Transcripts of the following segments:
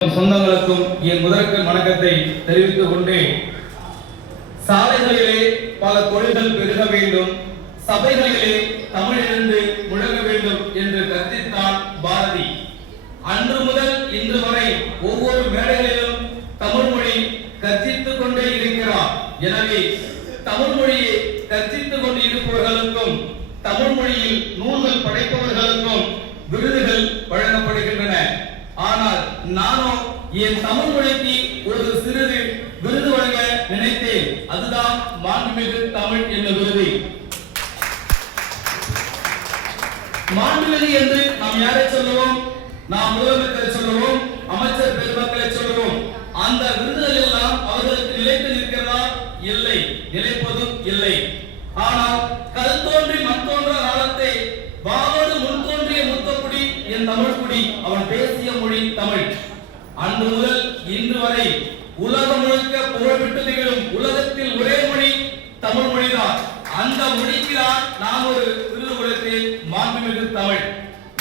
சொந்தங்களுக்கும் என் முதற்க வணக்கத்தை தெரிவித்துக் கொண்டு, சாலைகளிலே பல தொழில்கள் பெருக வேண்டும், சபைகளிலே தமிழ் எழுந்து முழங்க வேண்டும் என்று கற்பித்தான் பாரதி. அன்று முதல் இன்று வரை ஒவ்வொரு மேடைகளிலும் தமிழ் மொழி கற்பித்துக் கொண்டே இருக்கிறார். எனவே தமிழ் மொழியை கற்பித்துக் கொண்டு இருப்பவர்களுக்கும் தமிழ் மொழியில் நூல்கள் படைப்பவர்களுக்கும் விருதுகள் வழங்கப்படுகின்றன. ஆனால் நானோ என் தமிழ் மொழிக்கு ஒரு சிறிது விருது வழங்க நினைத்தேன். அதுதான் மாண்புமிகு தமிழ் என்ற விருது. மாண்புமிகு என்று நாம் யாரை சொல்லுவோம்? நாம் முதலமைச்சரை சொல்லுவோம், அமைச்சர் பெருமக்களை சொல்லுவோம். அந்த விருதுகள் எல்லாம் அவர்களுக்கு நிலைத்து நிற்கிறதா? இல்லை, நிலைப்பதும் இல்லை. ஆனால் கல் தோன்றி மண் தோன்ற காலத்தை வாவோடு முன் தோன்றிய முத்தக்குடி என் தமிழ் குடி, அவன் பேசிய மொழி தமிழ். அன்று முதல் இன்று வரை உலகம் முழுக்க புகழ்பெற்று திகழும் உலகத்தில் ஒரே மொழி தமிழ் மொழிதான். அந்த மொழிக்கு தான் நாம் ஒரு விருது கொடுத்தேன், மாண்புமிகு தமிழ்.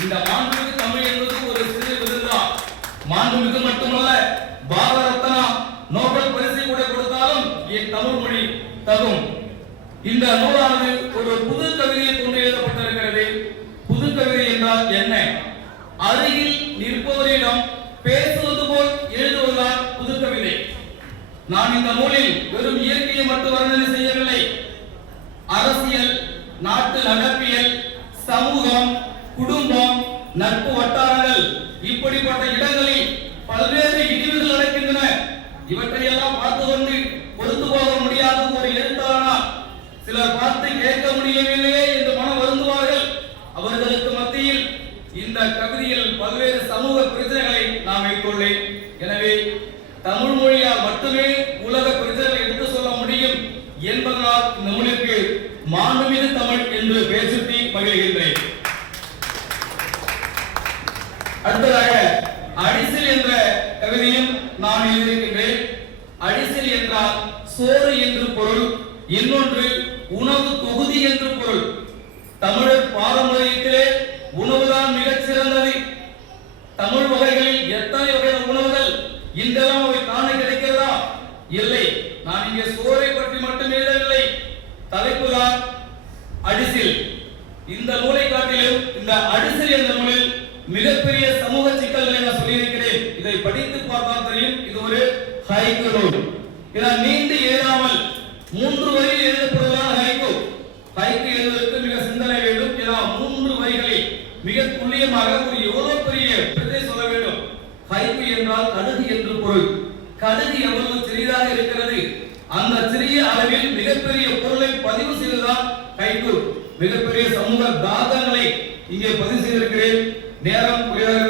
இந்த மாண்புமிகு தமிழ் என்பது ஒரு சிறு விருதுதான். மாண்புமிகு மட்டுமல்ல, பாரத ரத்னா நோபல் பரிசு கூட கொடுத்தாலும் என் தமிழ் மொழி தகும். இந்த நூலானது ஒரு புது கவிதையை கொண்டு எழுதப்பட்டிருக்கிறது. புது கவிதை என்றால் என்ன? அருகில் நிற்பவரிடம் பேசுவது போல் எழுதுவதுதான் புது கவிதை. நான் இந்த நூலில் வெறும் இயற்கையை மட்டும் வர்ணனை செய்யவில்லை. அரசியல், நாட்டு நடப்பியல், சமூகம், குடும்பம், நட்பு வட்டாரங்கள், இப்படிப்பட்ட இடங்களில் பல்வேறு இடிவுகள் நடக்கின்றன. இவற்றையெல்லாம் பார்த்து கொண்டு பொறுத்து போக முடியாத ஒரு எழுத்தாளனா சிலர் பார்த்து கேட்க முடியவில்லையே என்று மனம் வருந்துவார்கள். அவர்களுக்கு மத்தியில் இந்த கவிதையில் பல்வேறு சமூக பிரச்சனைகளை நான் வைத்துள்ளேன். எனவே தமிழ் மொழியால் மட்டுமே உலக பிரச்சனைகளை எடுத்து சொல்ல முடியும் என்பதனால் இந்த நூலுக்கு மாண்புமிகு தமிழ் என்று பெயர் சூட்டி மகிழ்கின்றேன். அடுத்ததாக அடிசில் என்ற கவிதையும் நான் எழுதியிருக்கின்றேன். அடிசில் என்றால் சோறு என்று பொருள், இன்னொன்று உணவு தொகுதி என்று பொருள். தமிழர் பாரம்பரியத்திலே உணவுதான் மிகச் சிறந்தது. தமிழ் வகைகளில் எத்தனை வகையான உணவுகள் இன்றெல்லாம் அவை காண கிடைக்கிறதா? இல்லை. நான் இங்கே சோறை பற்றி மட்டும் எழுதவில்லை. தலைப்புதான் அடிசில். இந்த நூலை காட்டிலும் இந்த அடிசில் என்ற நூலில் மிகப்பெரிய சமூக சிக்கல்களை நான் சொல்லியிருக்கிறேன். இதை படித்து பார்த்தால் தெரியும். இது ஒரு ஹைக்கூ நூல். இதை நீண்டு எழுதாமல் 3 வரியில் எழுதப்படுவதால் ஹைக்கூ. ஹைக்கூ எழுதுவதற்கு மிக சிந்தனை வேண்டும். ஏன்னா 3 வரிகளில் மிக துல்லியமாக ஒரு எவ்வளவு பெரிய கருத்தை சொல்ல வேண்டும். ஹைக்கூ என்றால் கடுகு என்று பொருள். கடுகு எவ்வளவு சிறியதாக இருக்கிறது, அந்த சிறிய அளவில் மிகப்பெரிய பொருளை பதிவு செய்வதுதான் ஹைக்கூ. மிகப்பெரிய சமூக தாக்கங்களை இங்கே பதிவு செய்திருக்கிறேன். நேரம் குறைவாக